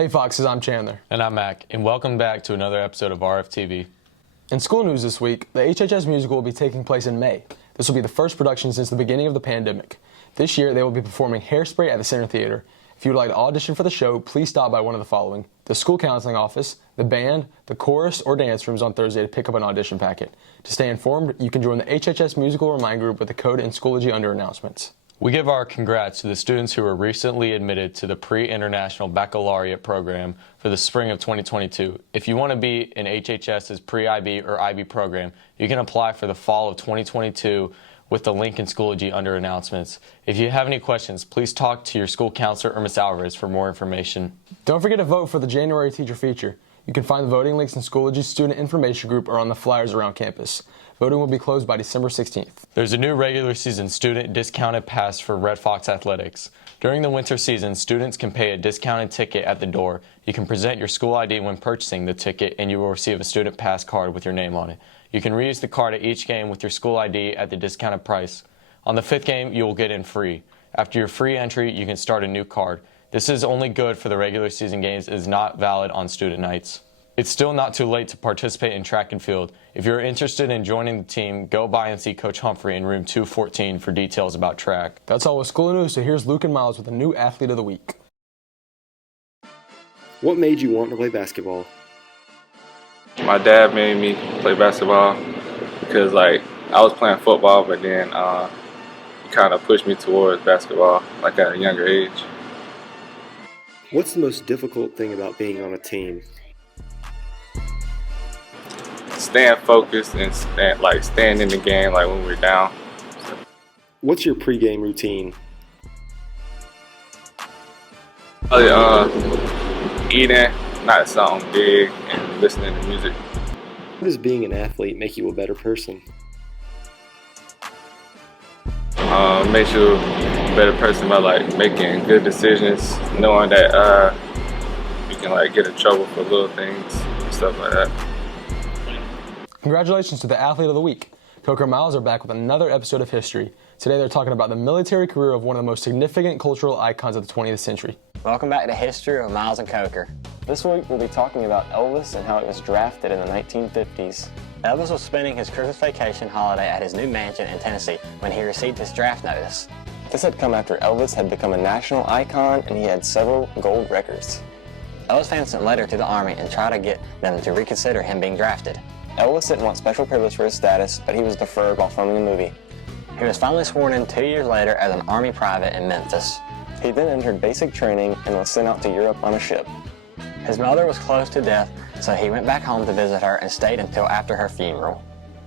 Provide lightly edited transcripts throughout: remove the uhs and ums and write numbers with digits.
Hey Foxes, I'm Chandler. And I'm Mac, and welcome back to another episode of RFTV. In school news this week, the HHS musical will be taking place in May. This will be the first production since the beginning of the pandemic. This year, they will be performing Hairspray at the Center Theater. If you would like to audition for the show, please stop by one of the following: the school counseling office, the band, the chorus, or dance rooms on Thursday to pick up an audition packet. To stay informed, you can join the HHS Musical Remind Group with the code and Schoology under announcements. We give our congrats to the students who were recently admitted to the Pre-International Baccalaureate program for the spring of 2022. If you want to be in HHS's Pre-IB or IB program, you can apply for the fall of 2022 with the link in Schoology under announcements. If you have any questions, please talk to your school counselor or Ms. Alvarez for more information. Don't forget to vote for the January teacher feature. You can find the voting links in Schoology's student information group or on the flyers around campus. Voting will be closed by December 16th. There's a new regular season student discounted pass for Red Fox Athletics. During the winter season, students can pay a discounted ticket at the door. You can present your school ID when purchasing the ticket, and you will receive a student pass card with your name on it. You can reuse the card at each game with your school ID at the discounted price. On the 5th game, you will get in free. After your free entry, you can start a new card. This is only good for the regular season games. It is not valid on student nights. It's still not too late to participate in track and field. If you're interested in joining the team, go by and see Coach Humphrey in room 214 for details about track. That's all with school news, so here's Luke and Miles with a new athlete of the week. What made you want to play basketball? My dad made me play basketball because I was playing football, but then he kind of pushed me towards basketball at a younger age. What's the most difficult thing about being on a team? Staying focused and staying in the game when we're down. What's your pregame routine? Eating, not something big, and listening to music. How does being an athlete make you a better person? Makes you a better person by making good decisions, knowing that you can get in trouble for little things, stuff like that. Congratulations to the athlete of the week. Coker and Miles are back with another episode of History. Today they're talking about the military career of one of the most significant cultural icons of the 20th century. Welcome back to History of Miles and Coker. This week we'll be talking about Elvis and how he was drafted in the 1950s. Elvis was spending his Christmas vacation holiday at his new mansion in Tennessee when he received his draft notice. This had come after Elvis had become a national icon and he had several gold records. Elvis fans sent a letter to the Army and tried to get them to reconsider him being drafted. Elvis didn't want special privilege for his status, but he was deferred while filming the movie. He was finally sworn in 2 years later as an Army private in Memphis. He then entered basic training and was sent out to Europe on a ship. His mother was close to death, so he went back home to visit her and stayed until after her funeral.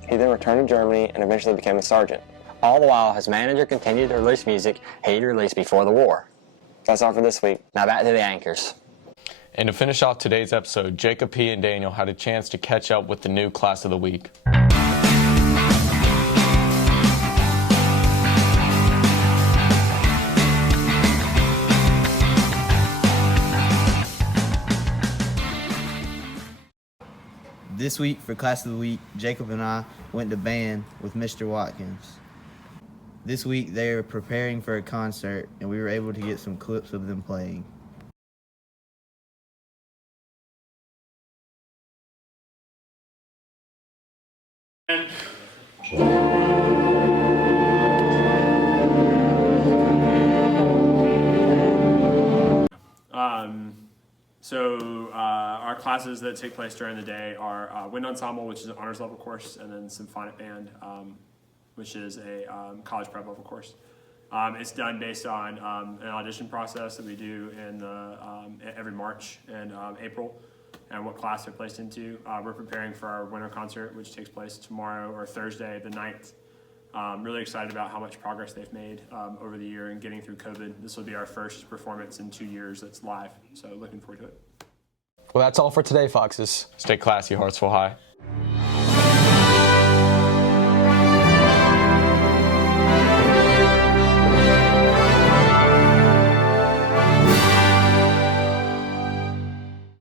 He then returned to Germany and eventually became a sergeant. All the while, his manager continued to release music he'd released before the war. That's all for this week. Now back to the anchors. And to finish off today's episode, Jacob P. and Daniel had a chance to catch up with the new class of the week. This week for Class of the Week, Jacob and I went to band with Mr. Watkins. This week they are preparing for a concert and we were able to get some clips of them playing. Our classes that take place during the day are wind ensemble, which is an honors level course, and then symphonic band, which is a college prep level course. It's done based on an audition process that we do in every March and April, and what class they're placed into. We're preparing for our winter concert, which takes place tomorrow or Thursday the 9th. Really excited about how much progress they've made over the year in getting through COVID. This will be our first performance in 2 years that's live, so looking forward to it. Well, that's all for today, Foxes. Stay classy, Hartsville High.